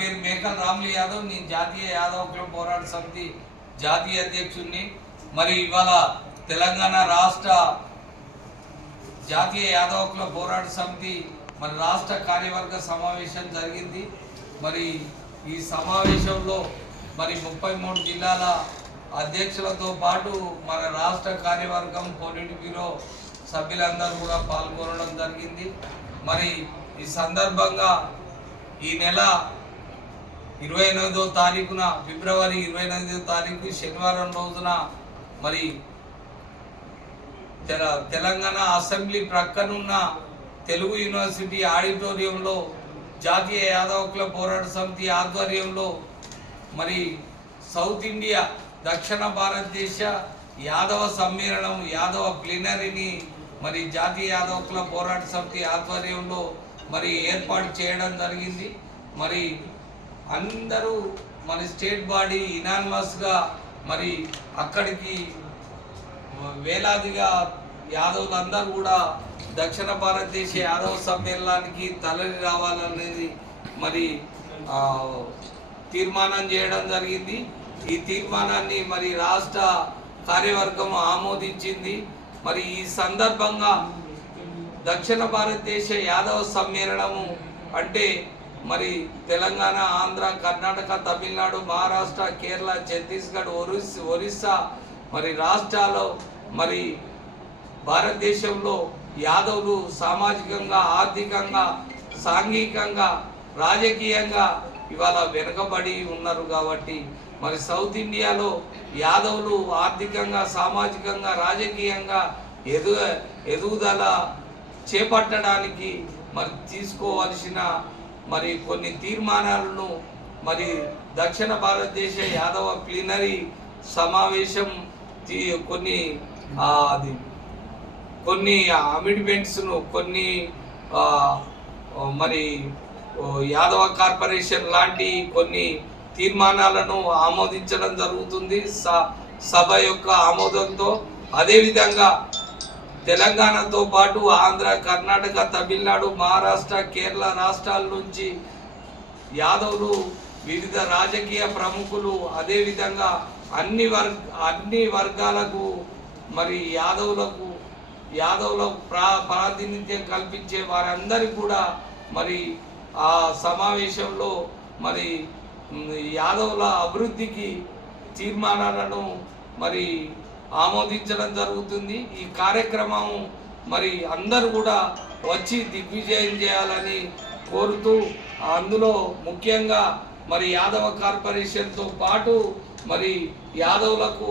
పేరు మేకల్ రాములు యాదవ్ నేను జాతీయ యాదవ్ క్లబ్ పోరాట సమితి జాతీయ అధ్యక్షుడిని. మరి ఇవాళ తెలంగాణ రాష్ట్ర జాతీయ యాదవ్ క్లబ్ పోరాట సమితి మరి రాష్ట్ర కార్యవర్గ సమావేశం జరిగింది. మరి ఈ సమావేశంలో మరి ముప్పై మూడు జిల్లాల అధ్యక్షులతో పాటు మన రాష్ట్ర కార్యవర్గం పొలిట్ బ్యూరో సభ్యులందరూ కూడా పాల్గొనడం జరిగింది. మరి ఈ సందర్భంగా ఈ నెల ఇరవై ఎనిమిదో తారీఖున ఫిబ్రవరి ఇరవై ఎనిమిదో తారీఖు శనివారం రోజున మరి తెల తెలంగాణ అసెంబ్లీ ప్రక్కనున్న తెలుగు యూనివర్సిటీ ఆడిటోరియంలో జాతీయ యాదవ పోరాట సమితి ఆధ్వర్యంలో మరి సౌత్ ఇండియా దక్షిణ భారతదేశ యాదవ సమ్మేళనం యాదవ ప్లీనరీని మరి జాతీయ యాదవ పోరాట సమితి ఆధ్వర్యంలో మరి ఏర్పాటు చేయడం జరిగింది. మరి అందరూ మన స్టేట్ బాడీ ఇనానిమస్గా మరి అక్కడికి వేలాదిగా యాదవులందరూ కూడా దక్షిణ భారతదేశ యాదవ సమ్మేళనానికి తలలి రావాలనేది మరి తీర్మానం చేయడం జరిగింది. ఈ తీర్మానాన్ని మరి రాష్ట్ర కార్యవర్గం ఆమోదించింది. మరి ఈ సందర్భంగా దక్షిణ భారతదేశ యాదవ సమ్మేళనము అంటే మరి తెలంగాణ ఆంధ్ర కర్ణాటక తమిళనాడు మహారాష్ట్ర కేరళ ఛత్తీస్గఢ్ ఒరిస్ ఒరిస్సా మరి రాష్ట్రాల్లో మరి భారతదేశంలో యాదవులు సామాజికంగా ఆర్థికంగా సాంఘికంగా రాజకీయంగా ఇవాళ వెనుకబడి ఉన్నారు కాబట్టి మరి సౌత్ ఇండియాలో యాదవులు ఆర్థికంగా సామాజికంగా రాజకీయంగా ఎదు ఎదుగుదల చేపట్టడానికి మరి తీసుకోవాల్సిన మరి కొన్ని తీర్మానాలను మరి దక్షిణ భారతదేశ యాదవ ప్లీనరీ సమావేశం తీ- కొన్ని అది కొన్ని అమిడ్మెంట్స్ను కొన్ని మరి యాదవ కార్పొరేషన్ లాంటి కొన్ని తీర్మానాలను ఆమోదించడం జరుగుతుంది స- సభ యొక్క ఆమోదంతో. అదేవిధంగా తెలంగాణతో పాటు ఆంధ్ర కర్ణాటక తమిళనాడు మహారాష్ట్ర కేరళ రాష్ట్రాల నుంచి యాదవులు వివిధ రాజకీయ ప్రముఖులు అదేవిధంగా అన్ని వర్గ అన్ని వర్గాలకు మరి యాదవులకు యాదవులకు ప్రా ప్రాతినిధ్యం కల్పించే వారందరికీ కూడా మరి ఆ సమావేశంలో మరి యాదవుల అభివృద్ధికి తీర్మానాలను మరి ఆమోదించడం జరుగుతుంది. ఈ కార్యక్రమం మరి అందరూ కూడా వచ్చి దిగ్విజయం చేయాలని కోరుతూ అందులో ముఖ్యంగా మరి యాదవ కార్పొరేషన్తో పాటు మరి యాదవులకు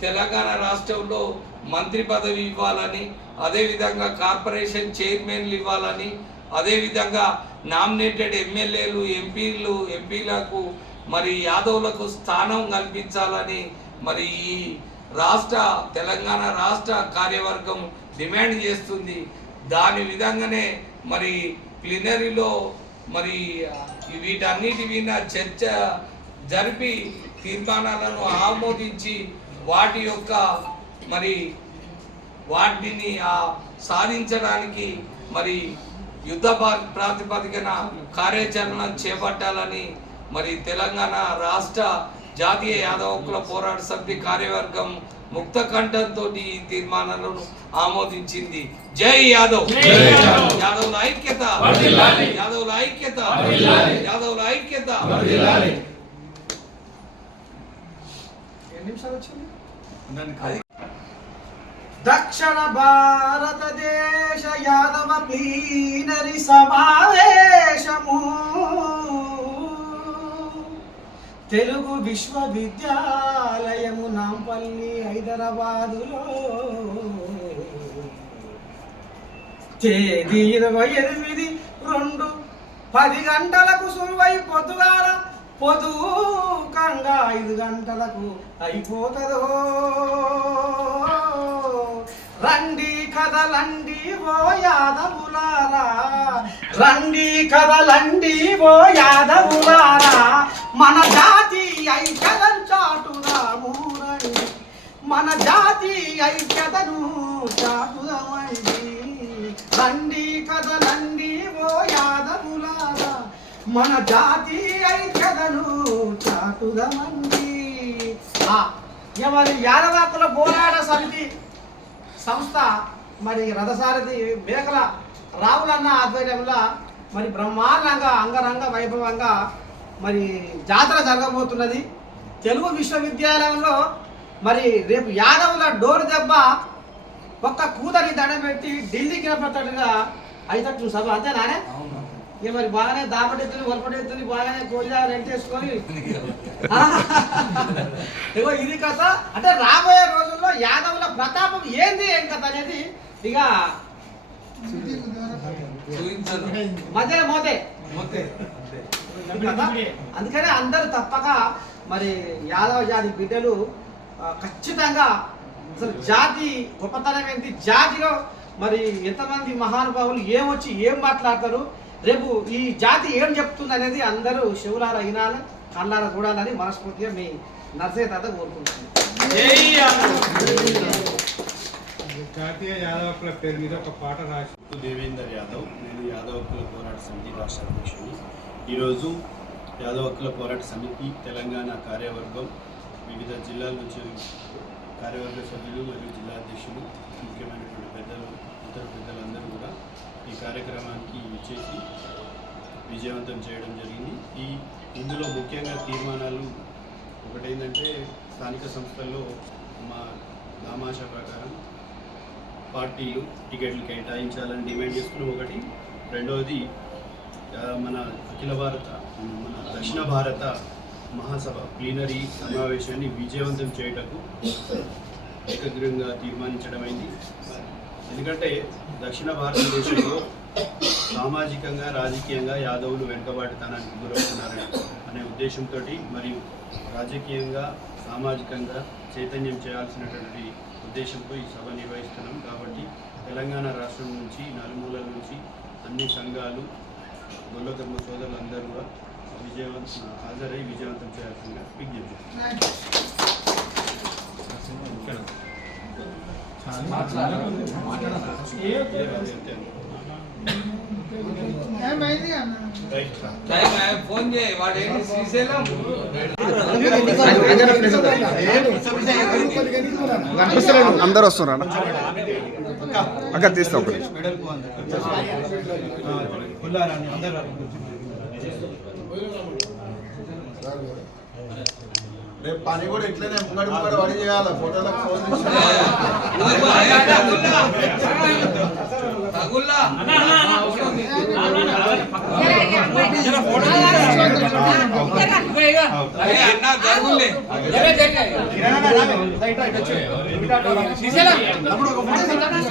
తెలంగాణ రాష్ట్రంలో మంత్రి పదవి ఇవ్వాలని అదేవిధంగా కార్పొరేషన్ చైర్మన్లు ఇవ్వాలని అదేవిధంగా నామినేటెడ్ ఎమ్మెల్యేలు ఎంపీలు ఎంపీలకు మరి యాదవులకు స్థానం కల్పించాలని మరి ఈ రాష్ట్ర తెలంగాణ రాష్ట్ర కార్యవర్గం డిమాండ్ చేస్తుంది. దాని విధంగానే మరి ప్లినరీలో మరి వీటన్నిటి మీద చర్చ జరిపి తీర్మానాలను ఆమోదించి వాటి యొక్క మరి వాటిని సాధించడానికి మరి యుద్ధ ప్రాతిపదికన కార్యాచరణ చేపట్టాలని మరి తెలంగాణ రాష్ట్ర జాతీయ యాదవకుల పోరాట సమితి కార్యవర్గం ముక్త కంఠంతో ఈ తీర్మానాలను ఆమోదించింది. జై యాదవ్. యాదవుల ఐక్యత. యాదవుల ఐక్యత. యాదవుల ఐక్యత. దక్షిణ భారతదేశ యాదవ ప్లీనరి సమావేశము. తెలుగు విశ్వవిద్యాలయము నాంపల్లి హైదరాబాదులో. తేదీ ఇరవై ఎనిమిది రెండు పది గంటలకు సులువై పొద్దుగాల పొదుకంగా ఐదు గంటలకు అయిపోతుందో. రండి కదలండి ఓ యాదవులారా రండి కదలండి ఓ యాదవులారా మన జాతి ఐక్యతను చాటుదాము మన జాతి ఐక్యతను చాటుదామండి రండి కదలండి ఓ యాదవులారా మన జాతి ఐక్యతను ఆ, ఎవరి మరి యాదవాకుల పోరాట సమితి సంస్థ మరి రథసారథి మేకల రావులన్న ఆధ్వర్యంలో మరి బ్రహ్మాండంగా అంగరంగ వైభవంగా మరి జాతర జరగబోతున్నది. తెలుగు విశ్వవిద్యాలయంలో మరి రేపు యాదవుల డోరు దెబ్బ ఒక్క కూదరి దండబెట్టి ఢిల్లీకి నిలబడతాడుగా అయితట్టు సభ. అంతేనానే అవును. ఇక మరి బాగానే దాపటెత్తుని వలపటెత్తుని బాగానే కోయిలా రెంటేసుకొని. ఇగో ఇది కథ. అంటే రాబోయే రోజుల్లో యాదవుల ప్రతాపం ఏంది ఏం కథ అనేది ఇక మధ్యలో మోతే. అందుకనే అందరూ తప్పక మరి యాదవ జాతి బిడ్డలు ఖచ్చితంగా అసలు జాతి గొప్పతనం ఏంటి జాతిలో మరి ఎంతమంది మహానుభావులు ఏమొచ్చి ఏం మాట్లాడతారు రేపు ఈ జాతి ఏం చెప్తుంది అనేది అందరూ శివులార వినాలి కళ్ళార చూడాలని మనస్ఫూర్తిగా మీ నర్సయ్య తాత కోరుకుంటున్నాను. జాతీయ యాదవ పేరు మీద ఒక పాట రాసి దేవేందర్ యాదవ్ నేను యాదవకుల హక్కుల పోరాట సమితి రాష్ట్ర అధ్యక్షుడిని. ఈరోజు యాదవ్ హక్కుల పోరాట సమితి తెలంగాణ కార్యవర్గం వివిధ జిల్లాల నుంచి కార్యవర్గ సభ్యులు మరియు జిల్లా అధ్యక్షులు ముఖ్యమైనటువంటి పెద్దలు ఇతర పెద్దలందరూ కూడా ఈ కార్యక్రమానికి ఇచ్చేసి విజయవంతం చేయడం జరిగింది. ఈ ఇందులో ముఖ్యంగా తీర్మానాలు ఒకటేంటంటే స్థానిక సంస్థల్లో మా నామాశ ప్రకారం పార్టీలు టికెట్లు కేటాయించాలని డిమాండ్ చేస్తున్నాం ఒకటి. రెండవది మన అఖిల భారత మన దక్షిణ భారత మహాసభ ప్లీనరీ సమావేశాన్ని విజయవంతం చేయటకు ఏకగ్రీవంగా తీర్మానించడమైంది. ఎందుకంటే దక్షిణ భారతదేశంలో సామాజికంగా రాజకీయంగా యాదవులు వెనుకబాటుతనానికి గురవుతున్నారని అనే ఉద్దేశంతో మరియు రాజకీయంగా సామాజికంగా చైతన్యం చేయాల్సినటువంటి ఉద్దేశంతో ఈ సభ నిర్వహిస్తున్నాం తెలంగాణ రాష్ట్రం నుంచి నలుమూలల నుంచి అన్ని సంఘాలు గొల్లకర్మ సోదరులందరూ కూడా విజయవంతం హాజరై విజయవంతం చేయాల్సిందిగా విజ్ఞప్తి అయ్యా, ఫోన్ చేయి వాడు ఏంటి శ్రీశైలం అందరు వస్తున్నారు? అక్కడ తీస్తాం ఒకటి రేపు పని కూడా ఇట్లనే ముంగడి ముంగడి పని చేయాలి. ఫోటోలకు ఫోన్ అన్నా.